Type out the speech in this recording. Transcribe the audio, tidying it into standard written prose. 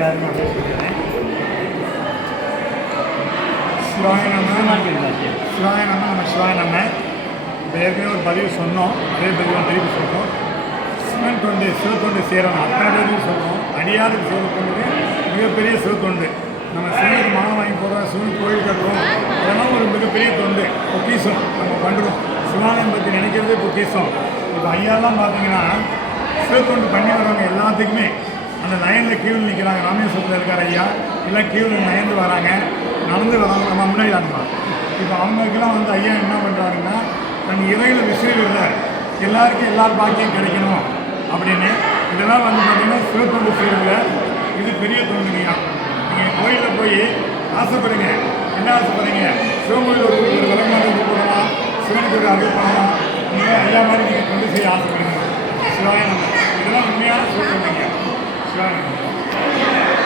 யாருன்னு அப்படியே சொல்லிடுறேன். சிவாய நம்ம சிவாய நம்ம ஏற்கனவே ஒரு பதிவு சொன்னோம். அதே பதிவு திருப்பி சொல்கிறோம். சிவத்தொண்டு சேரணும் அத்தனை பேருக்கு சொல்லுவோம். அடியாருக்கு சிவத்தொண்டு மிகப்பெரிய சிவத்தொண்டு. நம்ம சிவனுக்கு மாலை வாங்கி போடுறோம், சிவனுக்கு கோயில் கட்டுறோம், அதெல்லாம் ஒரு மிகப்பெரிய தொண்டு. பொக்கிஷம் நம்ம பண்ணுறோம். சிவாலயம் பற்றி நினைக்கிறதே பொக்கிஷம். இப்போ ஐயாலாம் பார்த்தீங்கன்னா சிவத்தொண்டு பண்ணி வரவங்க எல்லாத்துக்குமே அந்த லைனில் கியூவில் நிற்கிறாங்க. ராமேஸ்வரத்தில் இருக்கார் ஐயா, எல்லாம் கியூவில் நயந்து வராங்க, நடந்து வராங்க. நம்ம முன்னாடி அனுப்பலாம். இப்போ அவங்களுக்கெல்லாம் வந்து ஐயா என்ன பண்ணுறாங்கன்னா தன் இறையில் விஷயம் இல்லை, எல்லாருக்கும் எல்லார் பாக்கியம் கிடைக்கணும் அப்படின்னு இதெல்லாம் வந்து பார்த்திங்கன்னா சிவத்தொண்டு செய்யறதுல இது பெரிய தொண்டுங்கய்யா. நீங்கள் கோயிலில் போய் ஆசைப்படுங்க. என்ன ஆசைப்படுறீங்க? சிவகோயில் ஒரு விளக்கமாக போடலாம், சிவனுக்கு ஒரு அருள் பண்ணலாம். நீங்கள் ஐயா மாதிரி நீங்கள் தொண்டு செய்ய ஆசைப்படுங்க. சிவாய நம்ம இதெல்லாம் உண்மையான சிவத்தொண்டுங்க. சிவாய நம்ம